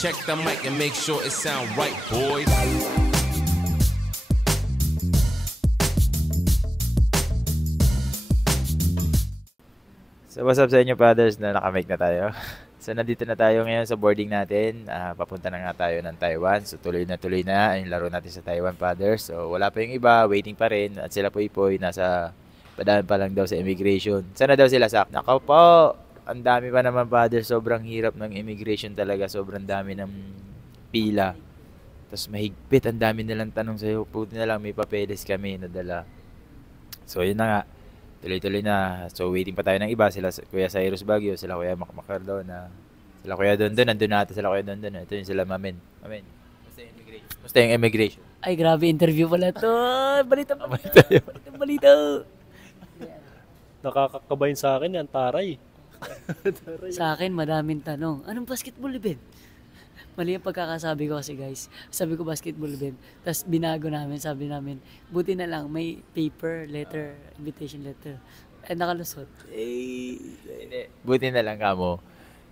Check the mic and make sure it sound right, boys. So what's up sa inyo, fathers, na nakamake na tayo. So nandito na tayo ngayon sa boarding natin. Papunta na nga tayo ng Taiwan. So tuloy na yung laro natin sa Taiwan, fathers. So wala pa yung iba, waiting pa rin. At sila Poy nasa padaan pa lang daw sa immigration. Sana daw sila sak. Nako po, ang dami pa naman, fathers. Sobrang hirap ng immigration talaga. Sobrang dami ng pila. Tapos mahigpit, ang dami nilang tanong sa'yo. Puti na lang, may papeles kami nadala. So yun na nga. Tuloy-tuloy na. So, waiting pa tayo ng iba. Sila Kuya Cyrus Baguio, sila Kuya Macardona, sila Kuya Dondon. Nandun natin sila Kuya Dondon. Ito yung sila Mamen. Mamen, musta yung immigration? Ay, grabe, interview pala to. Balita. Nakakakabayin sa akin yan, taray. Sa akin, madaming tanong. Anong basketball event? Mali yung pagkakasabi ko kasi, guys. Sabi ko basketball event. Tapos binago namin, sabi namin, buti na lang may paper, letter, invitation letter. Ay, nakalusot. Hindi. Buti na lang kamo.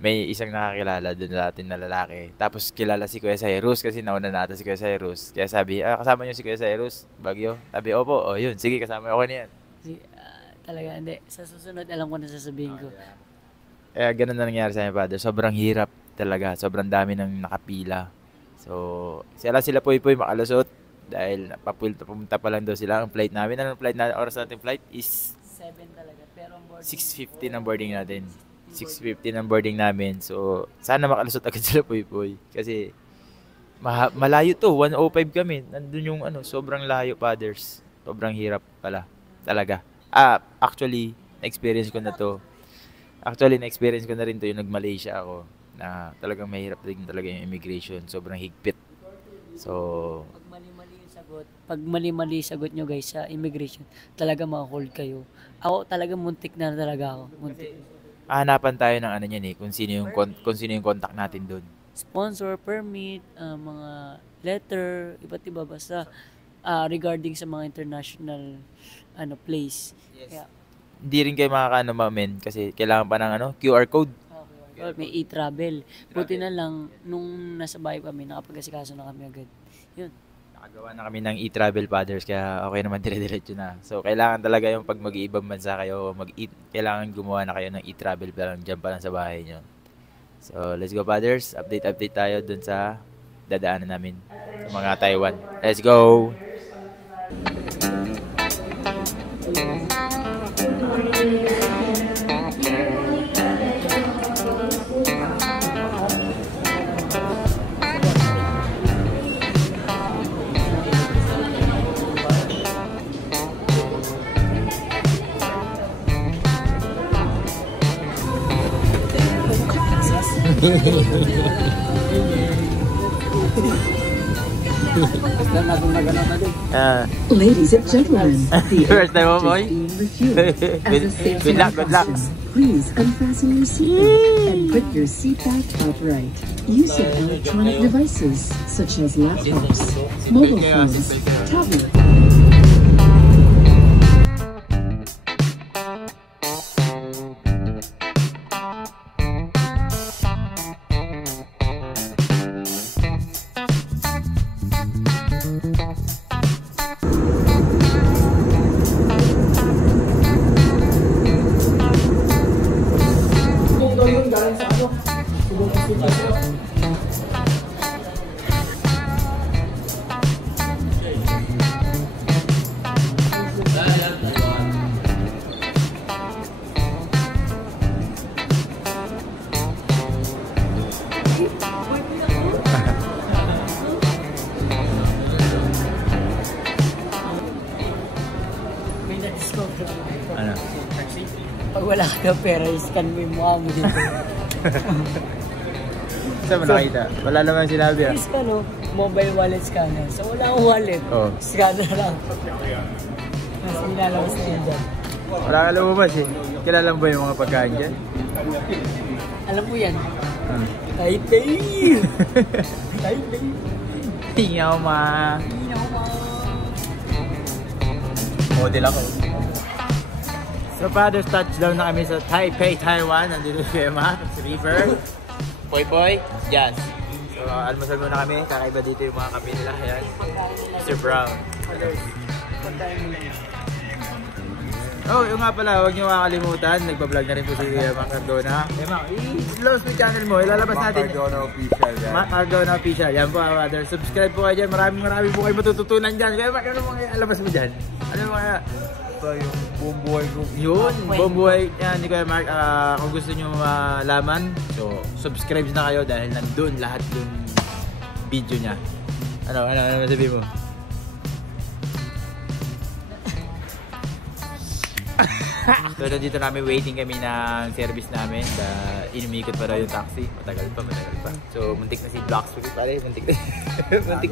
May isang nakakilala doon natin na lalaki. Tapos kilala si Kuya Cyrus kasi nauna natin si Kuya Cyrus. Kaya sabi, kasama niyo si Kuya Cyrus Baguio? Sabi, opo. O yun, sige, kasama ako niyan. Talaga, hindi. Sa susunod, alam ko na sasabihin ko. Kaya ganun na nangyari sa amin, father. Sobrang hirap talaga. Sobrang dami ng nakapila. So, sila Poy makalusot dahil pumunta pa lang daw sila. Ang flight namin, anong flight na oras natin flight is 7 talaga. Pero ang boarding 6:50 ng boarding natin. 6:50 ng boarding namin. So, sana makalusot agad sila Poy. Kasi malayo to. 105 kami. Nandun yung sobrang layo, fathers. Sobrang hirap pala. Talaga. Actually, na-experience ko na to. Na-experience ko na rin to yung nag-Malaysia ako. Na talagang mahirap din talaga yung immigration. Sobrang higpit. So, pag mali-mali sagot nyo, guys, sa immigration, talaga maka-hold kayo. Ako talaga muntik na talaga ako. Muntik. Hanapan tayo ng niyan kung sino yung contact natin doon. Sponsor, permit, mga letter, iba't iba basta regarding sa mga international place. Yes. Kaya, hindi rin kayo makakaano, Mamen, kasi kailangan pa ng QR code. May e-travel. Buti na lang, nung nasa bahay kami, nakapag-asikaso na kami agad. Yun. Nakagawa na kami ng e-travel, fathers, kaya okay naman, dire-diretso na. So, kailangan talaga yung pag mag-iibang bansa kayo, kailangan gumawa na kayo ng e-travel pa lang, dyan pa lang sa bahay nyo. So, let's go, fathers. Update tayo dun sa dadaanan namin sa mga Taiwan. Let's go! Ladies and gentlemen, the first time, boy. being refueled. As a safety Good luck. precaution, please unfasten your seatbelt and put your seat back upright. Use of electronic devices such as laptops, mobile phones, tablets. Ano? Pag wala ka pera, scan mo yung mukha mo dito. Saan mo nakita? Wala naman sinabi Scan, mobile wallet scanner. So wala akong wallet. Scanner lang. Mas nilalabas na yun dyan. Wala ka lumabas Kilala mo ba yung mga pagkain dyan? Alam mo yan. Taipei! Taipei! Tingaw ma! Model ako. So, father's touchdown na kami sa Taipei, Taiwan. Nandito si Emma, si River, Poy, Jazz. So, So, almusal muna kami. Kakaiba dito yung mga kape nila. Ayan. Mr. Brown. Oh, yung nga pala, huwag niyo makakalimutan. Nagbablog na rin po si Mac Cardona. Mac, i-close yung channel mo. Ilalabas natin. Mac Cardona Official. Mac Cardona Official. Yan po, brother. Subscribe po kayo dyan. Maraming po kayo matututunan dyan. Kaya Mac, ano mga alabas mo dyan? Ano mga... Ito yung buong buhay ko. Yun, buong buhay yan. Hindi ko Mark, kung gusto nyo malaman, so subscribe na kayo dahil nandun lahat yung video niya. Ano masabihin mo? So nandito namin, waiting kami ng service namin. Inumikot pa daw yung taxi. Matagal pa. So muntik na si Blacksmith pare. Muntik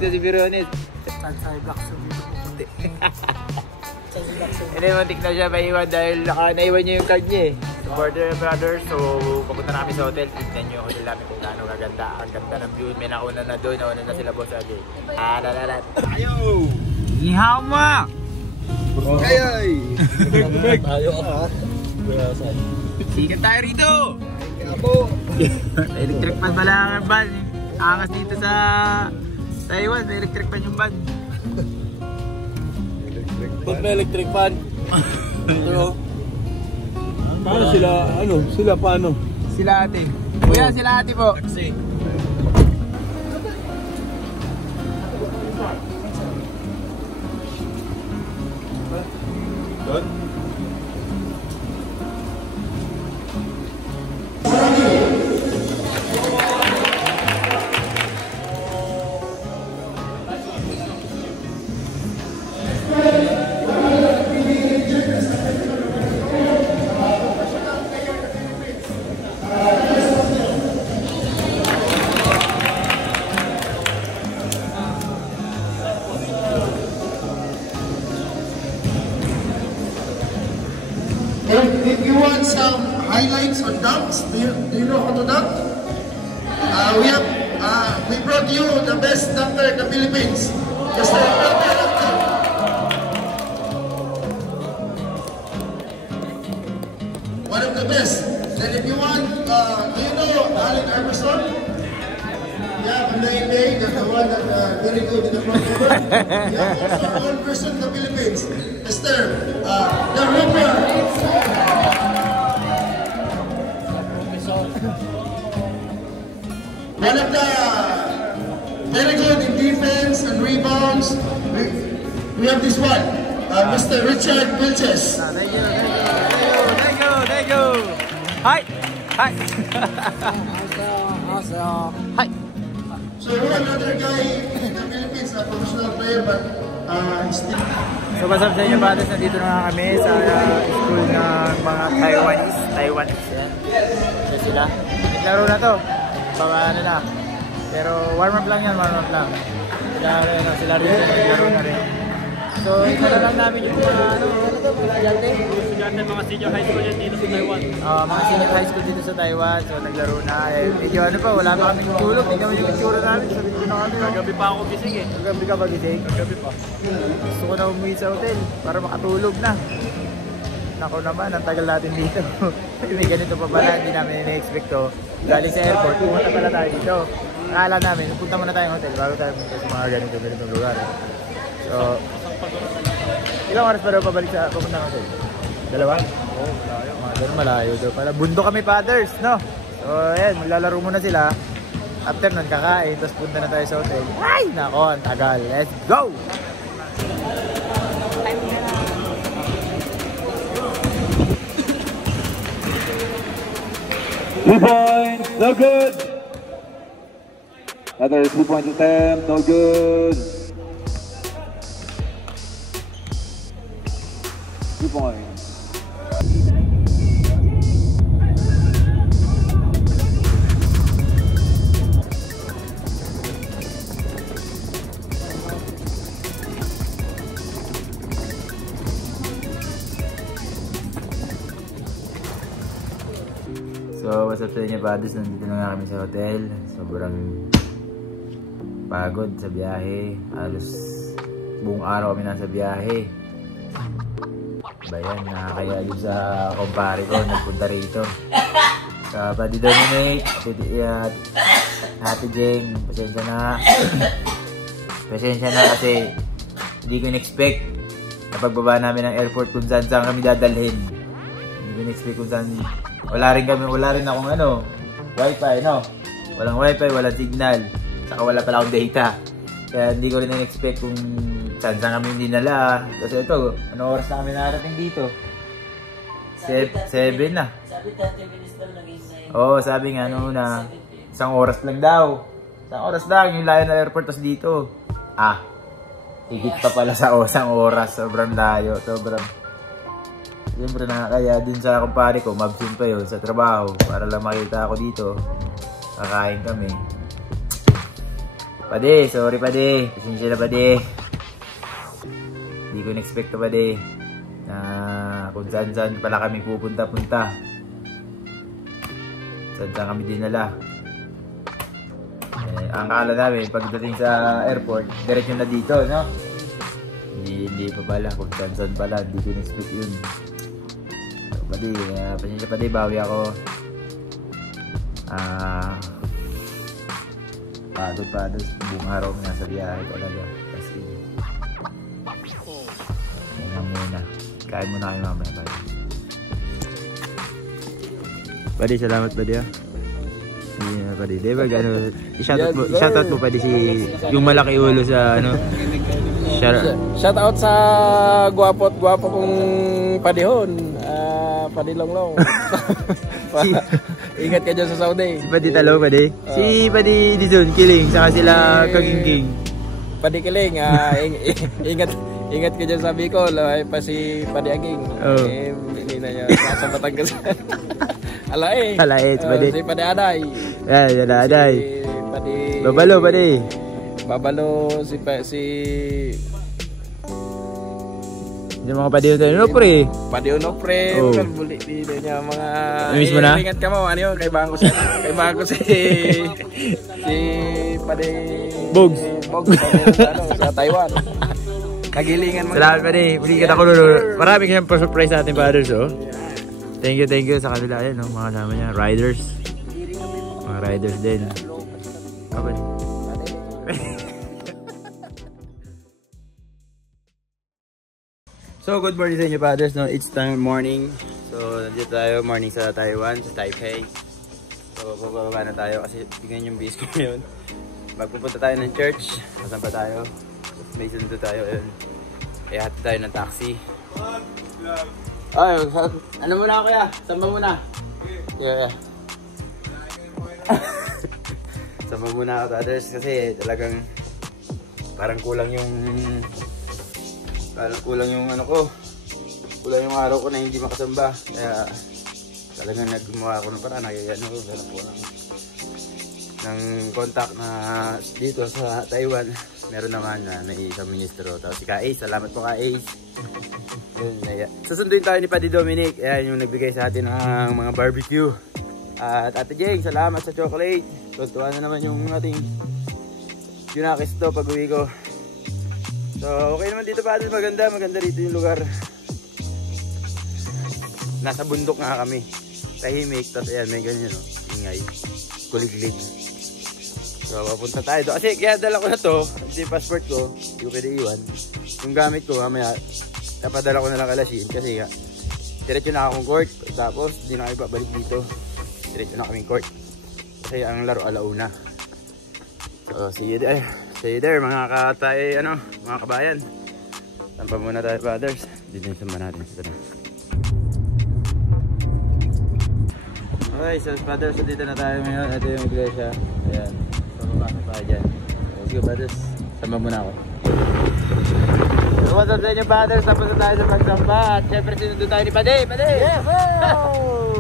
na si Verones. Sansay Blacksmith. Hindi, muntik na siya maiwan dahil naiwan niya yung card niya eh. Supporter brother, so papunta na kami sa hotel. Tignan niyo yung hotel namin kung gaano kaganda. Ang ganda ng view. May nauna na doon. Nauna na sila boss Ajay. Lalat. Ayaw! Ihaw mo! Kayay! Tayo ka. Sikat tayo rito! Electric fan pala ang van. Angas dito sa Taiwan. Electric fan yung van. Pag na electric fan. Paano sila? Sila paano? Sila ate. Kuya, sila ate po. Taxi. If you want some highlights on dunks, do you know how to dunk? We brought you the best dunker in the Philippines. Just one of the best. Then if you want, do you know Allen Iverson? Yeah, from the NBA, that's the one that very good in the front cover. Yeah, also one person in the Philippines. Esther, the Ripper. One of the very good in defense and rebounds. We have this one, Mr. Richard Wilches. Thank you. Hi. Hi. So another guy in the Philippines, a professional player, but still. So what's up sa inyo brothers, nandito na kami sa school ng mga Taiwanese yan. So sila, naglaro na to, ano na, pero warm up lang yan, sila rin naglaro na rin. So ikala lang namin yung mga mga senior high school dito sa Taiwan. Mga senior high school dito sa Taiwan, so naglaro na. Medyo wala pa kaming tulog, tignan mo yung itsura namin, sabi ko na kami. Kagabi pa ako gising eh. Kagabi ka ba gising? Kagabi pa. Gusto ko na umuwi sa hotel para makatulog na. Nako naman, ang tagal natin dito. May ganito pa pala, hindi namin ina-expect to. Galing sa airport, pumunta pala tayo dito. Akala namin, punta muna tayong hotel bago tayo punta sa mga ganitong lugar. So, ilang oras pa daw pabalik sa papuntang hotel? 2? Oo, malayo. Malayo daw pala. Bundok kami fathers, no? So, ayan, maglalaro muna sila. After nun, kakain, tapos punta na tayo sa hotel. Ay, nako, ang tagal. Let's go! Points, no good. Another 2 points attempt, no good. 2 points. So, what's up sa inyo buddies? Nandito na nga kami sa hotel. Sobrang pagod sa biyahe. Halos buong araw kami nasa biyahe. Bayan, nakakaya yung sa kumpare ko. Nagpunta rito. Sa Buddy Dominic, Ate Jeng, pasensya na. Pasensya na kasi hindi ko in-expect na pagbaba namin ng airport kung saan kami dadalhin. Hindi ko in-expect kung saan. Wala rin akong wifi, no? Walang wifi, walang signal. Saka wala pala akong data. Kaya hindi ko rin in-expect kung saan kami dinala. Kasi ito, ano oras na kami narating dito? 7 na. Sabi 30 minutes lang nag-isay. Oo, sabi nga na isang oras lang daw. Isang oras lang yung layo ng airport tas dito. Higit pa pala sa isang oras. Sobrang layo. Siyempre nakakaya din sa kumpare ko. Mabsent pa yun sa trabaho. Para lang makita ako dito. Kakain kami. Pade, sorry Pade. Pasensya na Pade. Hindi ko in-expect to Pade. Na kung saan pala kami pupunta-punta. Saan kami dinala. Ang akala namin, pagdating sa airport, diretso na dito, no? Hindi pa pala, kung saan pala, hindi ko in-expect yun. So, pasensya Pade, bawi ako. Pagod, buong araw nasa biyahe talaga. Kasi, yan muna. Kain muna kayo mamaya Pade. Pade, salamat Pade Yeah, Pade. Diba gano? I-shoutout mo Pade yung malaki ulo sa Shoutout sa gwapo kong padihon. Padi Longlong. Ingat ka dyan sa Saudi. Si Padi Talo, Pade. Si Padi Dizon, Kiling, saka sila Kagingking. Padi Kiling, ingat ka dyan sa Bicol. Ay pa si Padi Aging. Hindi na niya nasa Batangas. Alae, si Padi. Si Padi Aday. Yan, Aday. Si Padi Babalo, Padi. Si yung mga Padi Onofre. Padi Onofre. Buli dito niya mga. Miss mo na? Ingat ka mo, kay bangko si Padi Bogs. Sa Taiwan. Kagilingan mo. Salamat Padi. Muli kita ko marami kayong pa-surprise sa ating fathers, Thank you sa kanila yan, mga kasama niya, riders. Mga riders din. Okay. So, good morning sa inyo, fathers. It's time morning. So, nandito tayo, morning sa Taiwan, sa Taipei. So, bababa na tayo kasi tingnan yung base ko ngayon. Magpupunta tayo ng church. Masan pa tayo? May sundo tayo yun. Kaya hati tayo ng taxi. Ay, ano muna kuya? Samba muna. Yeah. Samba muna ako, others, kasi talagang parang kulang yung kulang yung araw ko na hindi makasamba. Kaya talagang naggumawa ako ng paraan. Ganun po ng contact na dito sa Taiwan. Meron naman na isang ministro. Tapos si Ka-Ace, salamat po Ka-Ace. Susunduin tayo ni Padi Dominic. Ayan yung nagbigay sa atin ng mga barbecue. At Ate Jeng, salamat sa chocolate. Tuntuan na naman yung ating Junakis to pag uwi ko. So okay naman dito Padi. Maganda dito yung lugar. Nasa bundok nga kami. Tahimik. Tapos ayan may ganyan ingay. Kuliglig. So papunta tayo doon. Kasi kaya dala ko na to. Kasi yung passport ko hindi ko pwede iwan. Yung gamit ko mamaya napadala ko na lang kalasin kasi diretso na akong court. Tapos hindi na kayo babalik dito. Diretso na kaming court kasi ang laro alauna. So see you there mga mga kabayan. Tampa muna tayo fathers. Dito yung samba natin. Okay, so fathers, dito na tayo ngayon. Ito yung iglesia. Ayan, so papasok tayo dyan. Let's go fathers, samba muna ako. So what's up sa inyo fathers, tapos na tayo sa pagsamba. At syempre sinundo tayo ni Pade. Yes!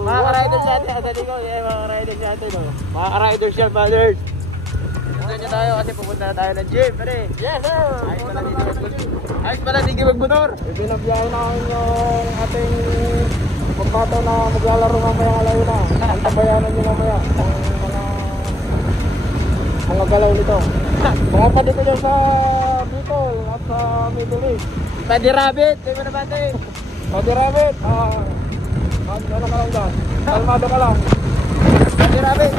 Mga ka-riders natin, mga ka-riders natin. Mga ka-riders yan fathers. Sinundo nyo tayo kasi pupunta na tayo ng gym. Pade. Yes! Ayos pala dito magmotor. Ibinagbiyahe namin yung ating pagbato na maglalaro mamaya alayo na. Antabayanan nyo mamaya ang mga galaw nito. Mga Padi ko dyan sa Bicol at sa Middle East. Padi Rabbit, kayo mo na Padi. Padi Rabbit, ano ka lang dyan? Kalmado ka lang. Padi Rabbit.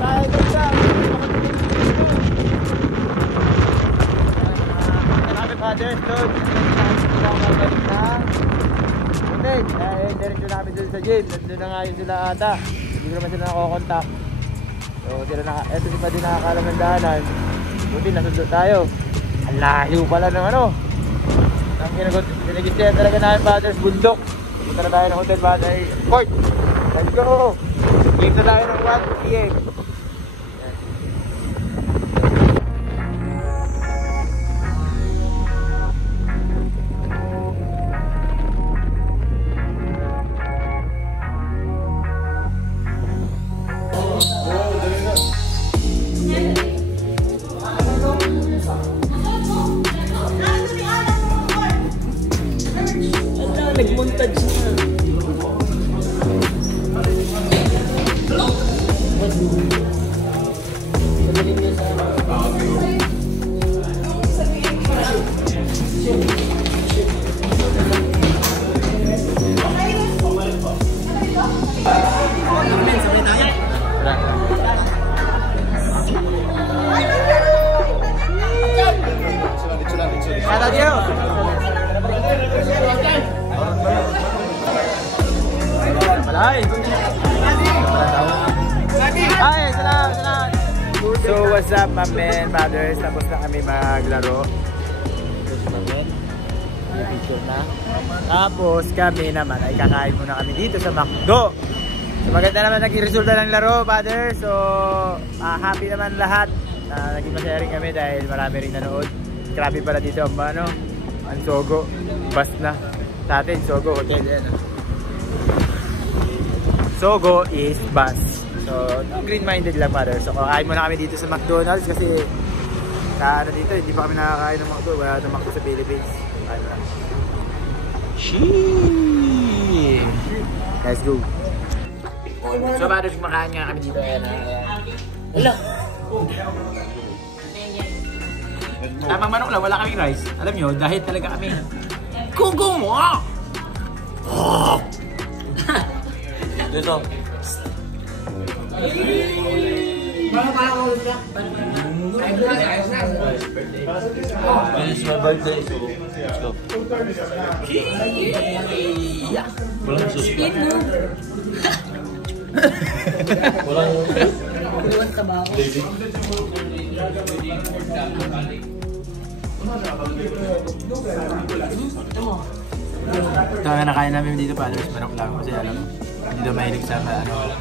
Tayo dyan. sa gym. Nandun na nga yun sila ata. Hindi ko naman sila nakakontakt. So eto si Paddy nakakalam ng daanan. Buti nasundo tayo. Ang layo pala ng ano. Ang pinag-istihan talaga namin Fathers, bundok. Punta na tayo ng hotel Father Court. Let's go! Game na tayo ng 1 PM. Nag-montage siya. So what's up my men, Fathers? Tapos na kami maglaro. Tapos my men, picture na. Tapos kami naman ay kakain muna kami dito sa McDo. So maganda naman naging resulta ng laro, Fathers. So happy naman lahat. Naging masaya rin kami dahil marami rin nanood. Grabe pala dito ang Sogo. Bus na. Sa atin, Sogo Hotel yan. Sogo is bus. So, green-minded lang, Fathers. So, kakain muna kami dito sa McDonald's kasi sa ano dito, hindi pa kami nakakain ng McDo. Wala ng McDo sa Philippines. Sheesh! Let's go! So, Fathers, kumakain nga kami dito. Ayan. Wala. Tamang manok lang, wala kaming rice. Alam nyo, dahil talaga kami Kugo mo! Dito. It's my birthday, so let's go. Yeah. Walang susi. Walang trabaho. Ito nga nakain namin dito, Fathers, manok lang kasi alam hindi daw mahilig sa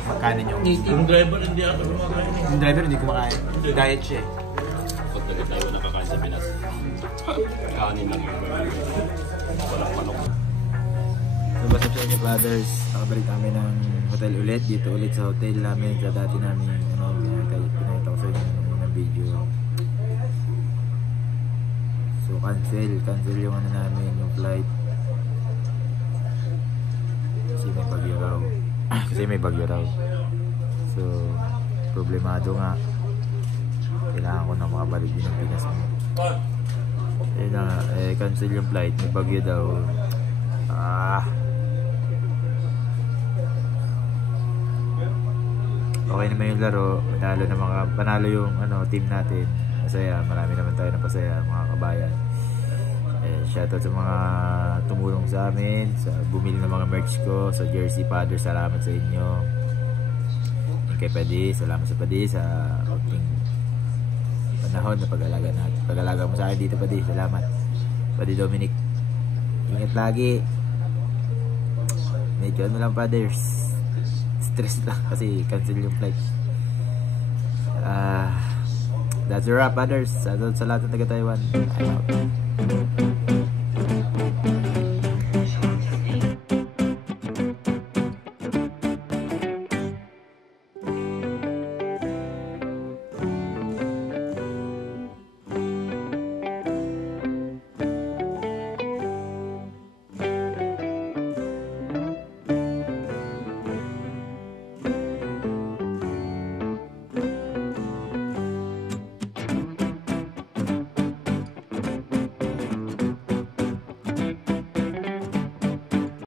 pagkanin yung driver hindi ako kumakain. Yung driver hindi kumakain. Diet siya eh. Pag tayo nakakain sa Pinas, kanin lang. Walang manok. So basta sa inyo, Fathers, nakabalik kami ng hotel ulit. Dito ulit sa hotel namin sa dati namin pinakita ko sa inyo ng unang video. So cancel yung ano namin, yung flight. Kasi may bagyo raw. So problemado nga. Kailangan ko na makabalik din ng Pinas. Eh na cancel yung flight, may bagyo daw. Okay naman yung laro. Panalo yung team natin. Masaya, marami naman tayo na pasaya, mga kabayan. Shoutout sa mga tumulong sa amin, sa bumili ng mga merch ko, sa jersey, Fathers, salamat sa inyo. Yung kay Paddy, salamat sa Paddy sa outing panahon na pag-alaga mo sa akin dito, Paddy, salamat. Paddy Dominic, ingat lagi. Medyo ano lang, Fathers, stress lang kasi cancel yung flight. That's a wrap, Fathers. Shoutout sa lahat ng taga-Taiwan. I'm out.